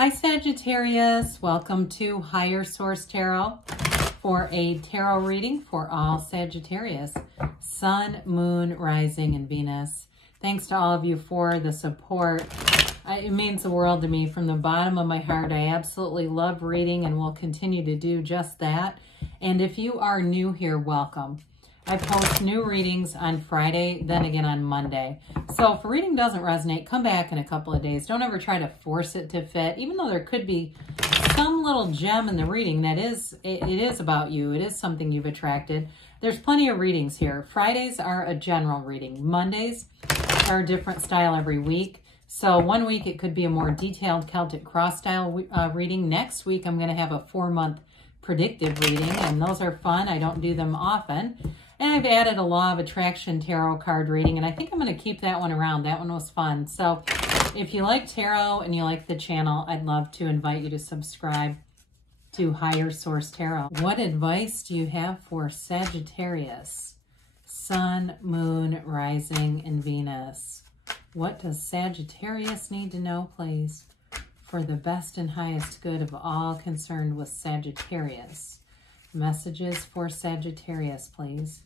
Hi Sagittarius, welcome to Higher Source Tarot for a tarot reading for all Sagittarius, Sun, Moon, Rising, and Venus. Thanks to all of you for the support. It means the world to me from the bottom of my heart. I absolutely love reading and will continue to do just that. And if you are new here, welcome. I post new readings on Friday, then again on Monday. So if a reading doesn't resonate, come back in a couple of days. Don't ever try to force it to fit, even though there could be some little gem in the reading that it is about you. It is something you've attracted. There's plenty of readings here. Fridays are a general reading. Mondays are a different style every week. So one week it could be a more detailed Celtic cross style reading. Next week I'm going to have a 4-month predictive reading, and those are fun. I don't do them often. And I've added a Law of Attraction tarot card reading, and I think I'm going to keep that one around. That one was fun. So if you like tarot and you like the channel, I'd love to invite you to subscribe to Higher Source Tarot. What advice do you have for Sagittarius? Sun, Moon, Rising, and Venus. What does Sagittarius need to know, please, for the best and highest good of all concerned with Sagittarius? Messages for Sagittarius, please.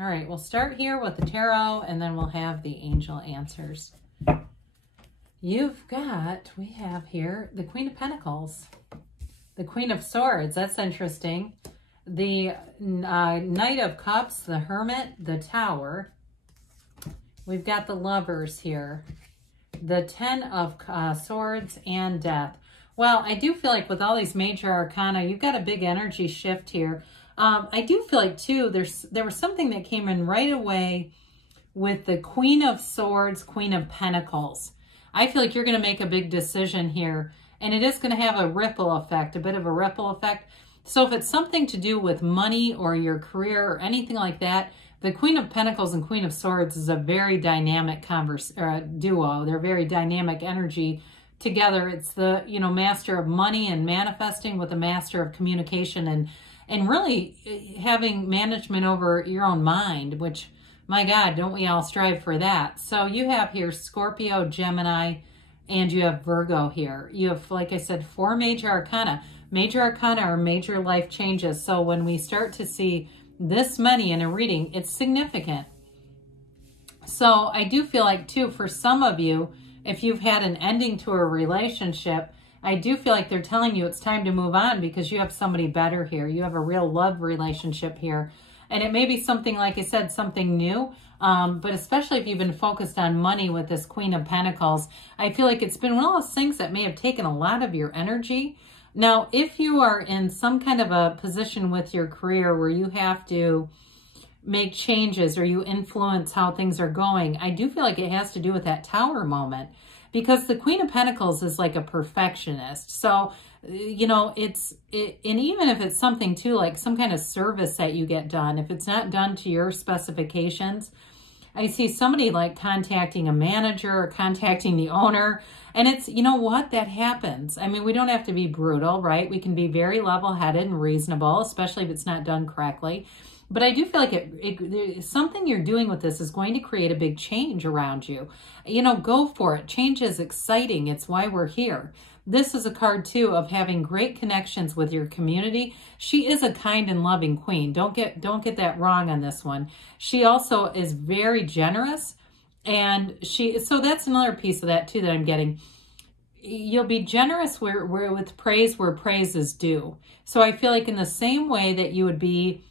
All right, we'll start here with the tarot, and then we'll have the angel answers. We have here the Queen of Pentacles, the Queen of Swords. That's interesting. The Knight of Cups, the Hermit, the Tower. We've got the Lovers here, the Ten of Swords, and Death. Well, I do feel like with all these major arcana, you've got a big energy shift here. I do feel like, too, there was something that came in right away with the Queen of Swords, Queen of Pentacles. I feel like you're going to make a big decision here, and it is going to have a ripple effect, a bit of a ripple effect. So if it's something to do with money or your career or anything like that, the Queen of Pentacles and Queen of Swords is a very dynamic duo. They're very dynamic energy together. It's the, master of money and manifesting with the master of communication and really having management over your own mind, which, my God, don't we all strive for that? So you have here Scorpio, Gemini, and you have Virgo here. You have, like I said, 4 major arcana. Major arcana are major life changes. So when we start to see this many in a reading, it's significant. So I do feel like, too, for some of you, if you've had an ending to a relationship, I do feel like they're telling you it's time to move on because you have somebody better here. You have a real love relationship here. And it may be something, like I said, something new. But especially if you've been focused on money with this Queen of Pentacles, I feel like it's been one of those things that may have taken a lot of your energy. Now, if you are in some kind of a position with your career where you have to make changes or you influence how things are going, I do feel like it has to do with that Tower moment, because the Queen of Pentacles is like a perfectionist. So, and even if it's something too, like some kind of service that you get done, if it's not done to your specifications, I see somebody like contacting a manager or contacting the owner, and it's, that happens. I mean, we don't have to be brutal, right? We can be very level-headed and reasonable, especially if it's not done correctly. But I do feel like something you're doing with this is going to create a big change around you. Go for it. Change is exciting. It's why we're here. This is a card, too, of having great connections with your community. She is a kind and loving queen. Don't get that wrong on this one. She also is very generous. And so that's another piece of that, too, that I'm getting. You'll be generous with praise where praise is due. So I feel like in the same way that you would be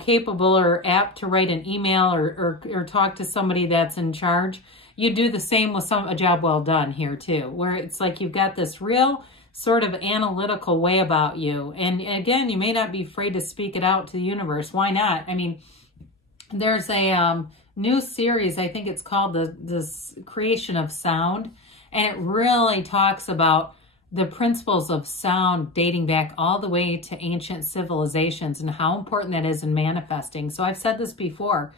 capable or apt to write an email or talk to somebody that's in charge, you do the same with a job well done here too, where it's like you've got this real sort of analytical way about you. And again, you may not be afraid to speak it out to the universe. Why not? I mean, there's a new series, I think it's called the Creation of Sound, and it really talks about the principles of sound dating back all the way to ancient civilizations and how important that is in manifesting. So I've said this before.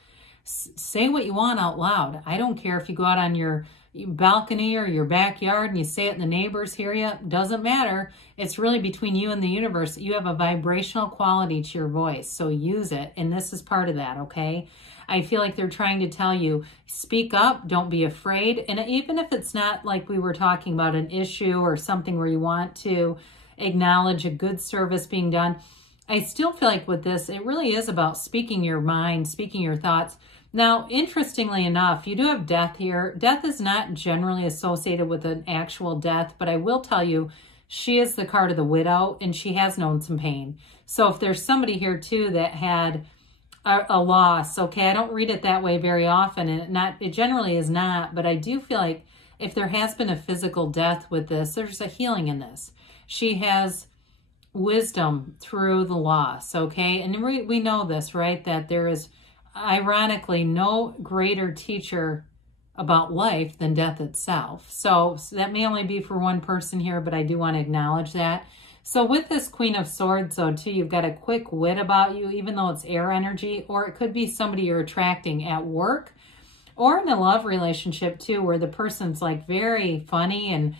say what you want out loud. I don't care if you go out on your balcony or your backyard and you say it and the neighbors hear you. Doesn't matter. It's really between you and the universe. You have a vibrational quality to your voice, so use it. And this is part of that, okay? I feel like they're trying to tell you, speak up, don't be afraid. And even if it's not like we were talking about an issue or something where you want to acknowledge a good service being done, I still feel like with this, it really is about speaking your mind, speaking your thoughts. Now, interestingly enough, you do have death here. Death is not generally associated with an actual death, but I will tell you, she is the card of the widow, and she has known some pain. So if there's somebody here too that had a loss, okay, I don't read it that way very often, and it generally is not, but I do feel like if there has been a physical death with this, there's a healing in this. She has wisdom through the loss, okay? And we know this, right? That there is, ironically, no greater teacher about life than death itself. So that may only be for one person here, but I do want to acknowledge that. So with this Queen of Swords, though, too, you've got a quick wit about you, even though it's air energy, or it could be somebody you're attracting at work or in a love relationship, too, where the person's like very funny and,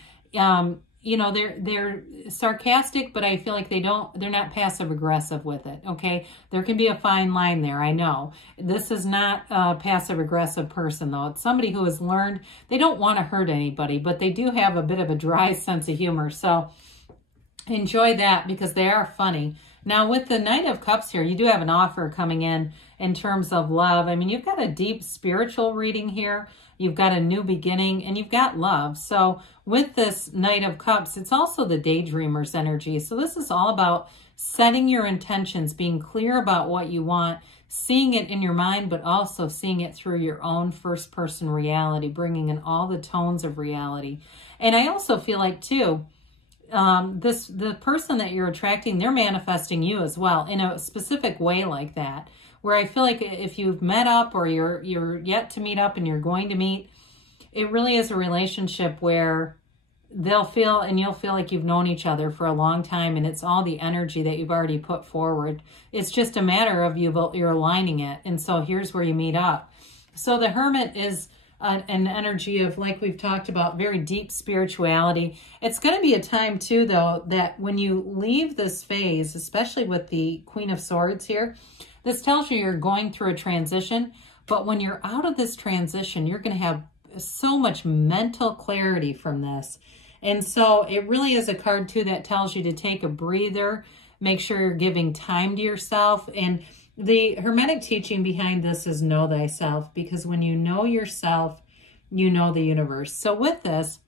you know, they're sarcastic, but I feel like they're not passive aggressive with it, okay? There can be a fine line there, I know. This is not a passive aggressive person, though. It's somebody who has learned they don't want to hurt anybody, but they do have a bit of a dry sense of humor. So enjoy that because they are funny. Now, with the Knight of Cups here, you do have an offer coming in terms of love. I mean, you've got a deep spiritual reading here. You've got a new beginning, and you've got love. So with this Knight of Cups, it's also the daydreamer's energy. So this is all about setting your intentions, being clear about what you want, seeing it in your mind, but also seeing it through your own first-person reality, bringing in all the tones of reality. And I also feel like, too, the person that you're attracting, they're manifesting you as well in a specific way like that, where I feel like if you've met up or you're yet to meet up and you're going to meet, it really is a relationship where they'll feel and you'll feel like you've known each other for a long time, and it's all the energy that you've already put forward. It's just a matter of you're aligning it, and so here's where you meet up. So the Hermit is an energy of, like we've talked about, very deep spirituality. It's going to be a time too, though, that when you leave this phase, especially with the Queen of Swords here, this tells you you're going through a transition, but when you're out of this transition, you're going to have so much mental clarity from this. And so it really is a card too that tells you to take a breather, make sure you're giving time to yourself. And the Hermetic teaching behind this is know thyself, because when you know yourself, you know the universe. So with this,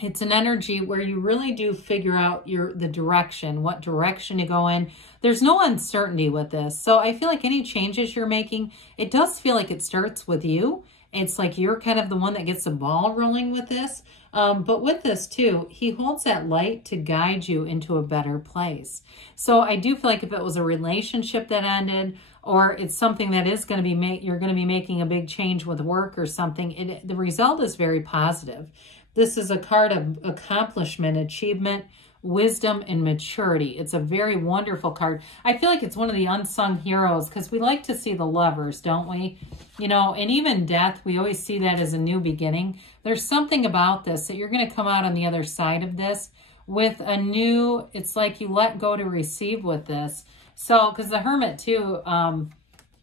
it's an energy where you really do figure out the direction, what direction to go in. There's no uncertainty with this. So I feel like any changes you're making, it does feel like it starts with you. It's like you're kind of the one that gets the ball rolling with this. But with this too, he holds that light to guide you into a better place. So I do feel like if it was a relationship that ended, or it's something that is going to be you're going to be making a big change with work or something, the result is very positive. This is a card of accomplishment, achievement, wisdom, and maturity. It's a very wonderful card. I feel like it's one of the unsung heroes because we like to see the lovers, don't we? You know, and even death, we always see that as a new beginning. There's something about this that you're going to come out on the other side of this with a new, it's like you let go to receive with this. So, because the Hermit too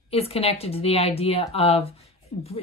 is connected to the idea of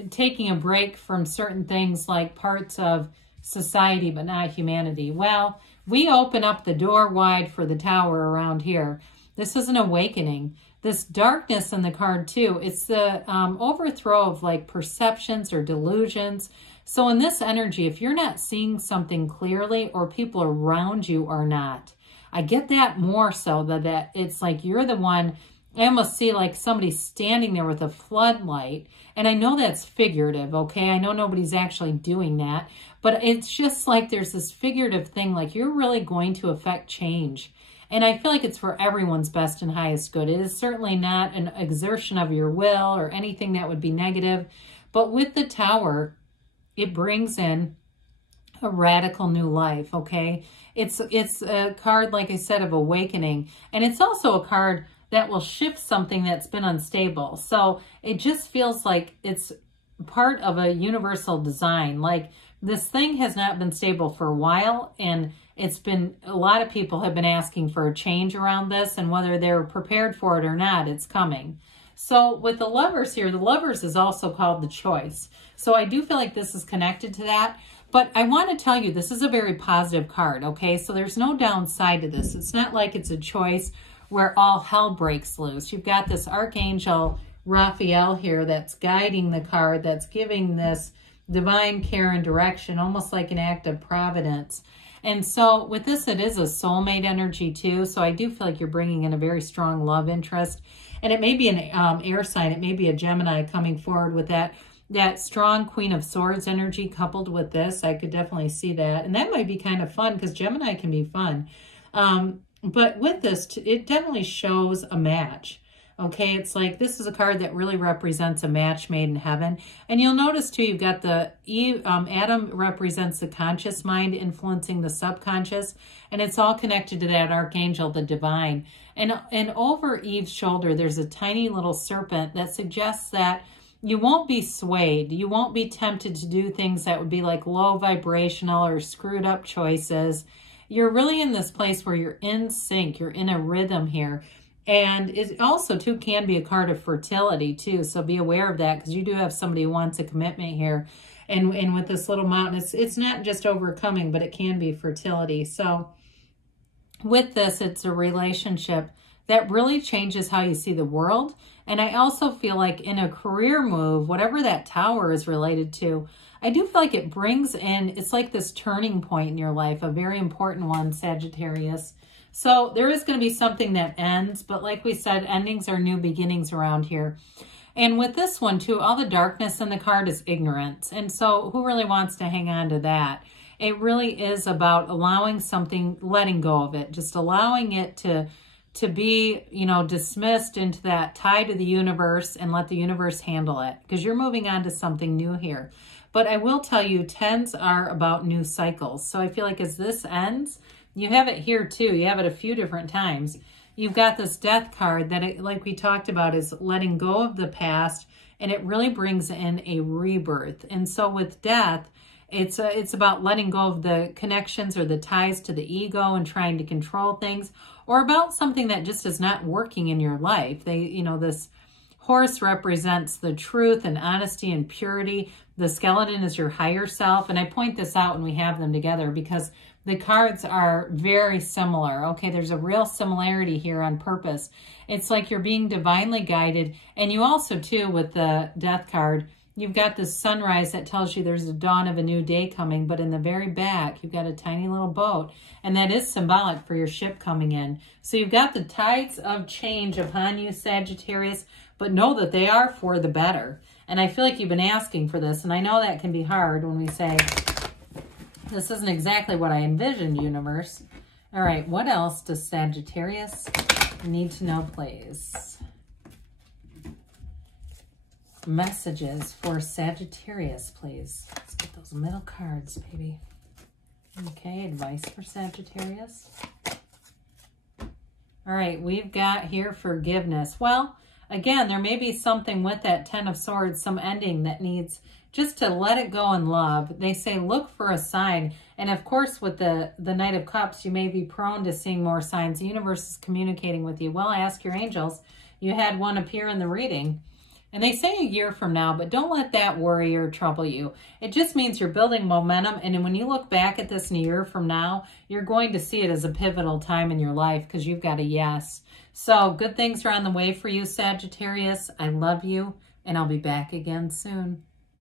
taking a break from certain things like parts of society, but not humanity. Well, we open up the door wide for the Tower around here. This is an awakening. This darkness in the card too, it's the overthrow of like perceptions or delusions. So in this energy, if you're not seeing something clearly or people around you are not, I get that more so that it's like you're the one. I almost see like somebody standing there with a floodlight. And I know that's figurative, okay? I know nobody's actually doing that. But it's just like there's this figurative thing, like you're really going to affect change. And I feel like it's for everyone's best and highest good. It is certainly not an exertion of your will or anything that would be negative. But with the Tower, it brings in a radical new life, okay? It's a card, like I said, of awakening. And it's also a card that will shift something that's been unstable. So it just feels like it's part of a universal design. Like this thing has not been stable for a while, and it's been, a lot of people have been asking for a change around this, and whether they're prepared for it or not, it's coming. So with the Lovers here, the Lovers is also called the choice. So I do feel like this is connected to that. But I want to tell you, this is a very positive card, okay? So there's no downside to this. It's not like it's a choice where all hell breaks loose. You've got this Archangel Raphael here that's guiding the card, that's giving this divine care and direction, almost like an act of providence. And so with this, it is a soulmate energy too. So I do feel like you're bringing in a very strong love interest. And it may be an air sign. It may be a Gemini coming forward with that strong Queen of Swords energy coupled with this. I could definitely see that. And that might be kind of fun because Gemini can be fun. But with this, it definitely shows a match. Okay, it's like this is a card that really represents a match made in heaven. And you'll notice too, you've got the Adam represents the conscious mind influencing the subconscious, and it's all connected to that Archangel, the divine. And over Eve's shoulder, there's a tiny little serpent that suggests that you won't be swayed. You won't be tempted to do things that would be like low vibrational or screwed up choices. You're really in this place where you're in sync. You're in a rhythm here. And it also, too, can be a card of fertility, too. So be aware of that because you do have somebody who wants a commitment here. And with this little mountain, it's not just overcoming, but it can be fertility. So with this, it's a relationship that really changes how you see the world. And I also feel like in a career move, whatever that tower is related to, I do feel like it brings in, it's like this turning point in your life, a very important one, Sagittarius. So there is going to be something that ends, but like we said, endings are new beginnings around here. And with this one too, all the darkness in the card is ignorance. And so who really wants to hang on to that? It really is about allowing something, letting go of it, just allowing it to be, you know, dismissed into that tie to the universe and let the universe handle it because you're moving on to something new here. But I will tell you, 10s are about new cycles. So I feel like as this ends, you have it here too. You have it a few different times. You've got this death card that, like we talked about, is letting go of the past, and it really brings in a rebirth. And so with death, it's about letting go of the connections or the ties to the ego and trying to control things, or about something that just is not working in your life. This horse represents the truth and honesty and purity. The skeleton is your higher self. And I point this out when we have them together because the cards are very similar. Okay, there's a real similarity here on purpose. It's like you're being divinely guided. And you also, too, with the death card, you've got this sunrise that tells you there's a dawn of a new day coming. But in the very back, you've got a tiny little boat. And that is symbolic for your ship coming in. So you've got the tides of change upon you, Sagittarius. But know that they are for the better. And I feel like you've been asking for this. And I know that can be hard when we say, this isn't exactly what I envisioned, universe. All right, what else does Sagittarius need to know, please? Messages for Sagittarius, please. Let's get those middle cards, baby. Okay, advice for Sagittarius. All right, we've got here forgiveness. Well, again, there may be something with that 10 of Swords, some ending that needs just to let it go in love. They say look for a sign. And of course, with the Knight of Cups, you may be prone to seeing more signs. The universe is communicating with you. Well, ask your angels. You had one appear in the reading. And they say a year from now, but don't let that worry or trouble you. It just means you're building momentum. And when you look back at this in a year from now, you're going to see it as a pivotal time in your life because you've got a yes. So good things are on the way for you, Sagittarius. I love you, and I'll be back again soon.